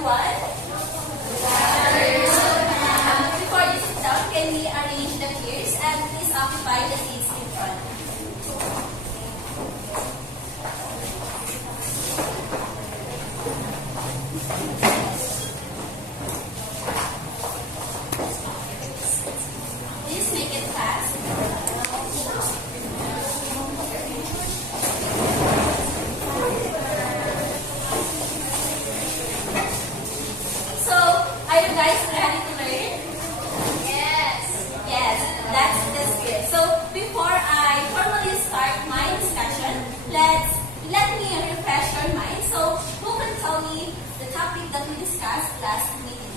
everyone. Before you sit down, can we arrange the chairs and please occupy the seats in front? Please make it fast. So, are you guys ready to learn? Yes. Yes, that's good. So, before I formally start my discussion, let me refresh your mind. So, who can tell me the topic that we discussed last meeting?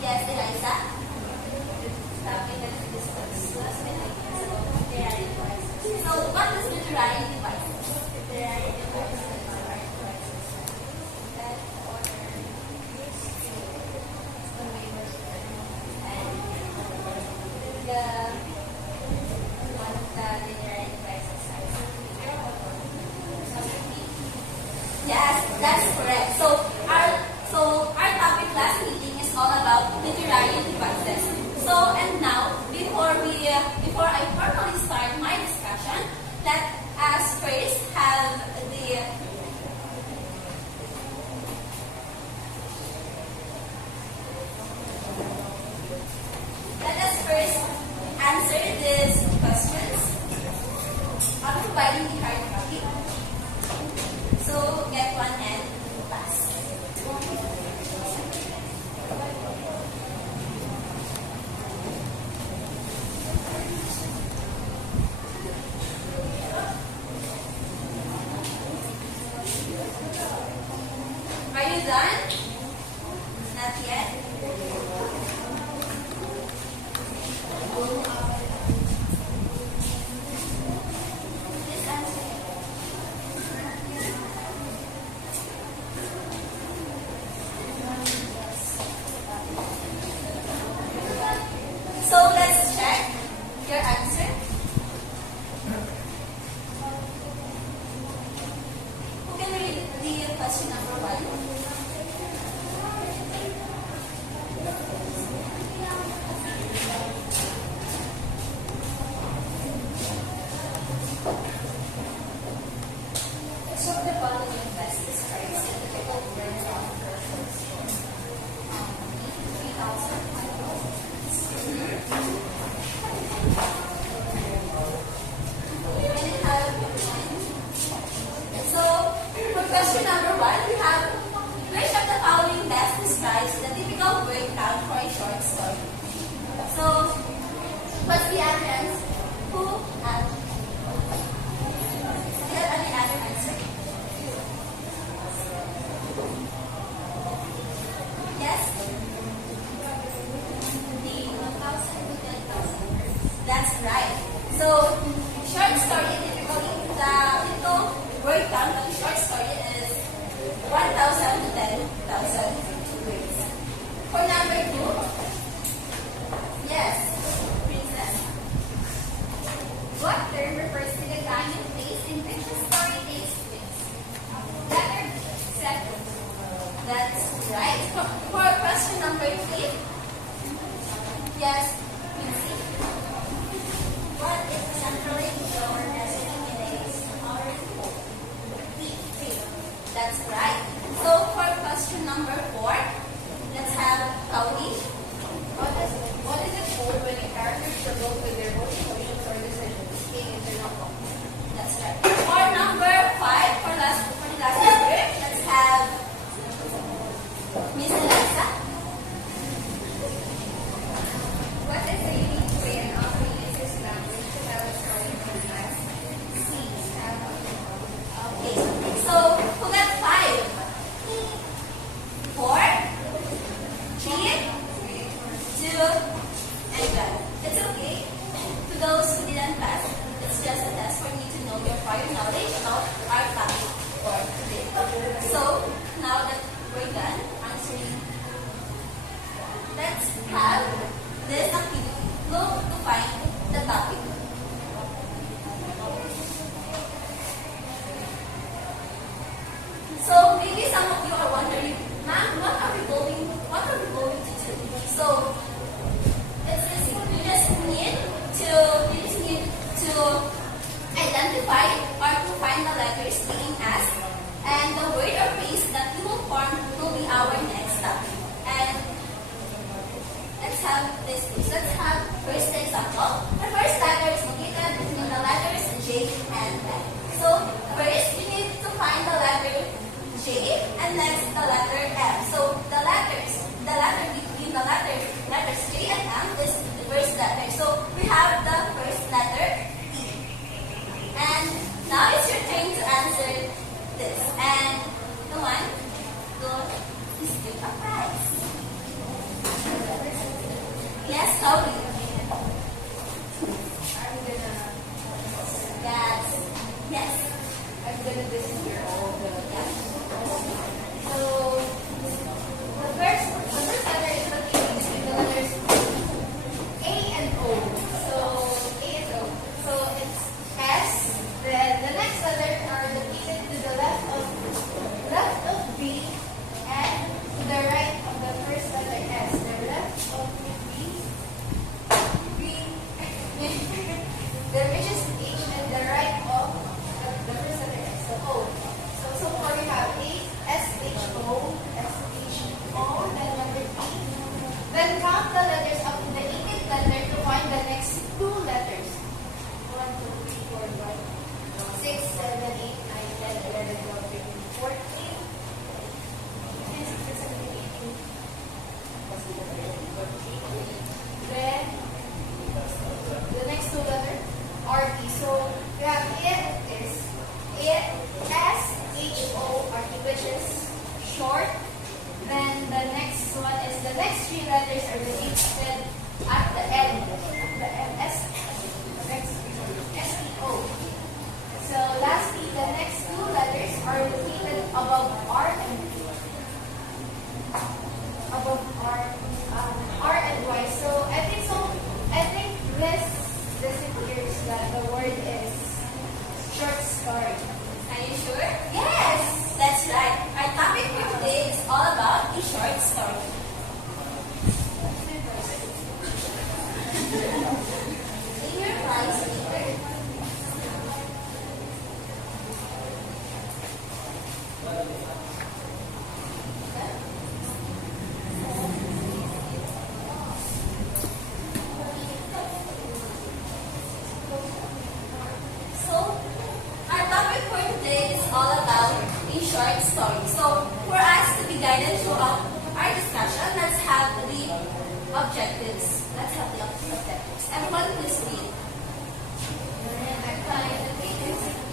Yes, Eliza? Topic that we discussed last meeting is about literary devices. So, what is literary devices? Literary devices are devices that order Yes, that's correct. So our topic last meeting is all about literary devices. So and now before I formally start my discussion, let us first have the Let us first answer these questions on providing the hard copy. So get one and pass. Are you done? Not yet? Please answer. So let's check your answer. Who can read the question number 1? Which of the following best describes the typical breakdown persons? 3,000, 5,000. So, for question number 1, we have which of the following best describes the typical breakdown for a short story? So, what's the other answer? Who? Do you have any other answer? Yes? The 1,000 to 10,000. That's right. So, short story typically, the little breakdown of the short story is 1,000 to 10,000 words. For number 2, yes, Princess. What term refers to the time and place in which the story takes place? Letter B, second. That's right. For question number 3, yes, Quincy. What is the central idea or message in a story? That's right. So for question number 4, let's have Kawi. What is it called when a character struggles with their own emotions or decisions? Internal conflict. That's right. For number 5, for the last number, let's have Miss Eliza. What is the unique way an author uses language to tell a story from the past? C. Okay. So who got 5? 4, 3, 2, and 1. It's okay. To those who didn't pass, it's just a test for you to know your prior knowledge about our topic for today. So now that we're done answering, let's have this activity. Look to find the topic. So maybe some of you are wondering, Ma'am, what are we going to do? So, it's easy. You just need to identify or to find the letters being asked, and the word or phrase that we will form will be our next step. And let's have this piece. Let's have first example. The first letter is located between the letters J and M. So first we need to find the letter J and next the letter M. So the letter between the letters J and M is the first letter. So we have the first letter E. And now it's your turn to answer this. And the one, please give a prize. Yes, Chloe. I'm gonna, Yes. Yes. I'm gonna disappear all the. Yeah. So the first letter is located between the letters A and O. So A and O. So it's S. Then the next letter are located to the left of B and to the right of the first letter S. The left of B, the which is H and the right of the first letter S. So O. So far we have A, S, H, O, S, H, O, then letter E. Then count the letters up to the 18th letter to find the next two letters. 1, 2, 3, 4, 5, 6, 7, 8, 9, 10, 11, 12, 13, 14, 15, 16, 17, 18. Then the next two letters are T. So we have S, H, O, R, T, which is short. Then the next one is the next three letters are located at the end. The M, S, next S, T, O. So lastly, the next two letters are located above R and R and Y. So I think this appears that the word is short story. Are you sure? Yes, that's right. Our topic for today is all about a short story. In your prize paper, so our topic for today is all about a short story. So for us to be guided throughout our discussion, let's have the objectives. Let's have the objectives. Everyone please read.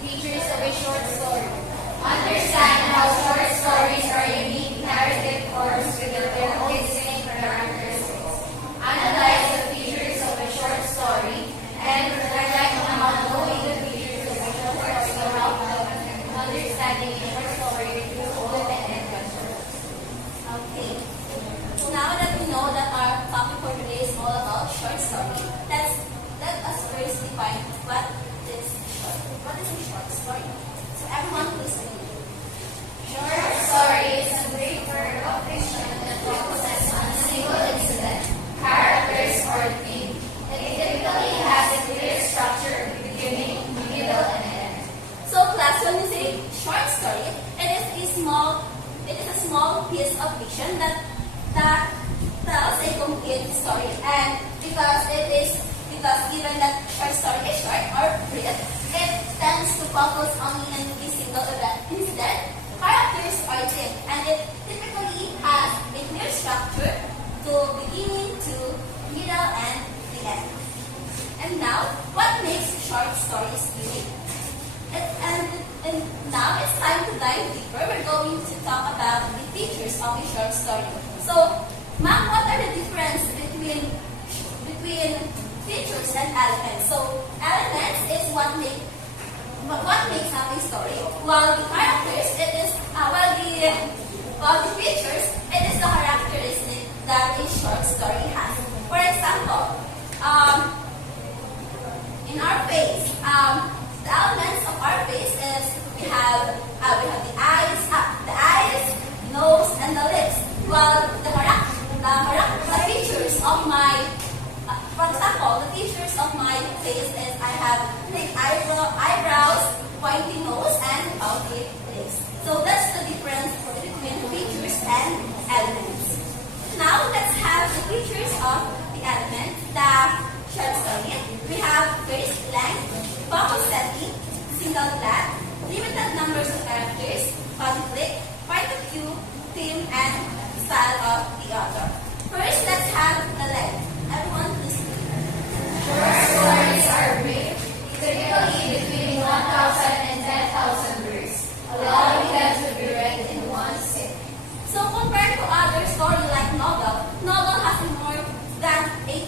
Features of a short story. Understand how short stories are unique narrative forms with their own distinct characteristics. Analyze the features of a short story and reflect on how knowing the features of a short story will help understanding a short story through open and questions. Okay. Now that we know that our topic for today is all about short story, let us first define what is a short story. So everyone please read. Short story is a brief work of fiction that focuses on a single incident, characters, or theme. It typically has a clear structure, beginning, middle, and end. So class, when we say short story, it is a small piece of fiction that tells a complete story. And because given that short story is short or brief, it tends to focus only on a single event. Instead, characters are theme, and it typically has a clear structure to beginning, to middle, and the end. And now, what makes short stories unique? And now it's time to dive deeper. We're going to talk about the features of a short story. So, ma'am, what are the difference between features and elements? So, elements is what makes up a story, while the characters while the features it is the characteristic that a short story has. For example, in our face, the elements of our face is we have the eyes, nose, and the lips. style of the author. First, let's have the length. Everyone, please read. Short stories are brief, typically between 1,000 and 10,000 words, allowing them to be read in one sitting. So compared to other story like novel, novel has more than 8,000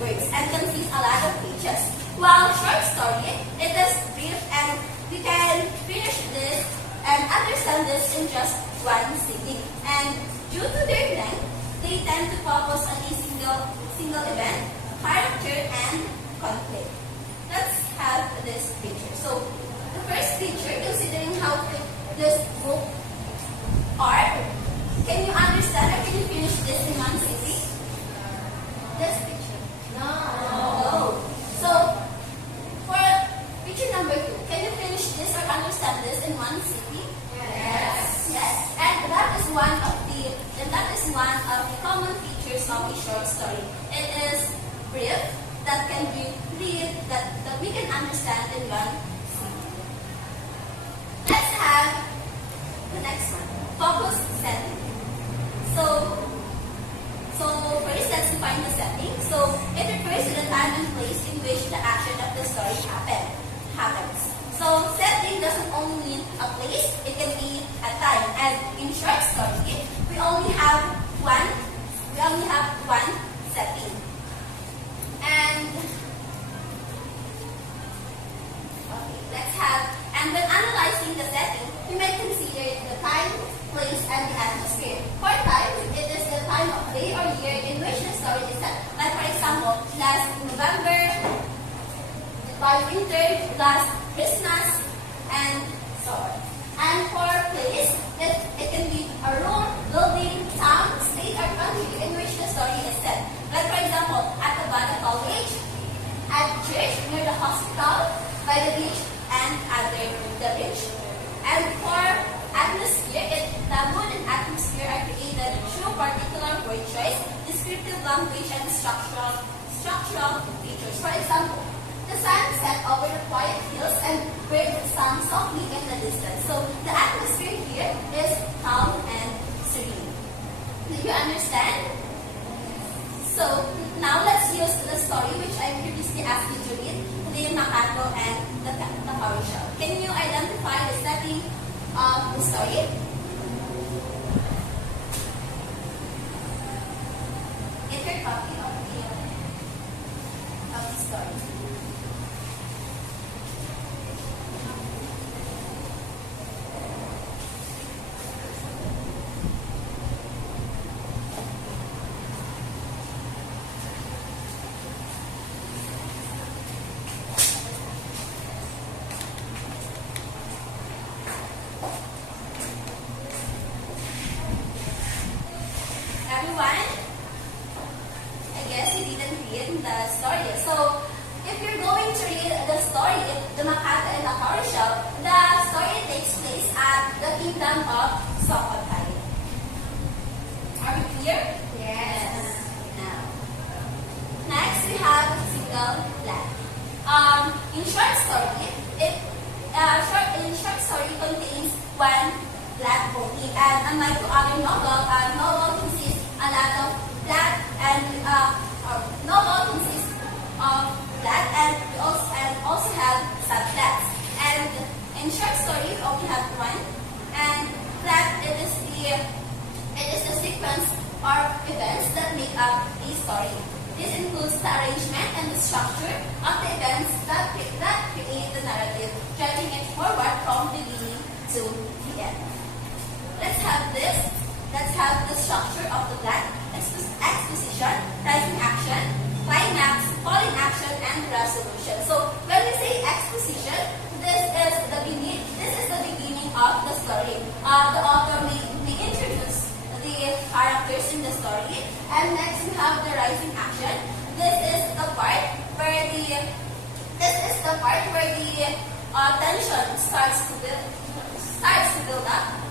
words and contains a lot of pages. While short story, it is brief and we can finish this and understand this in just one sitting. And due to their length, they tend to focus on a single event, character, and conflict. Let's have this picture. So the first picture, considering how thick this book are, can you understand or can you finish this in one sitting? This picture. No. So for picture number 2, can you finish this or understand this in one sitting? Yes. Yes. And that is one of the common features of a short story. It is brief, that can be read, that we can understand in one sitting. Let's have the next one. Focus setting. So first let's define the setting. So it refers to the time and place in which the action of the story happens. So setting doesn't only mean a place, it can be a time. And in short story, we only have one setting. And when analyzing the setting, we may consider the time, place, and the atmosphere. For time, it is the time of day or year in which the story is set. Like for example, last November, by winter, last Christmas, and so on. And for place, it can be a room, building, town, state, or country in which the story is set. Like for example, at the Bada College, at church, near the hospital, by the beach, and under the bridge. And for atmosphere, the mood and atmosphere are created through particular word choice, descriptive language, and structural features. For example, the sun set over the quiet hills and birds sang softly in the distance. So the atmosphere here is calm and serene. Do you understand? So now let's use the story which I previously asked you to read, the Macaco and the Cowrie Shell. Can you identify the setting of the story? Get your copy of the story. Everyone, I guess you didn't read the story. So, if you're going to read the story, the Macaco and the Cowrie Shell, the story takes place at the kingdom of Sukhothai. Are we clear? Yes. Now, next we have single black. In short story, short story contains one black only, and unlike to other novel consists a lot of black and novel consists of black and we also have subplots. And in short story, we only have one, and black it is the sequence or events that make up a story. This includes the arrangement and the structure of the events that create the narrative, driving it forward from the beginning to the end. Let's have this. Let's have the structure of the black: exposition, rising action, climax, falling action, and resolution. So when we say exposition, this is the beginning of the story. The author may introduce the characters in the story, and next we have the rising action. This is the part where the tension starts to build up.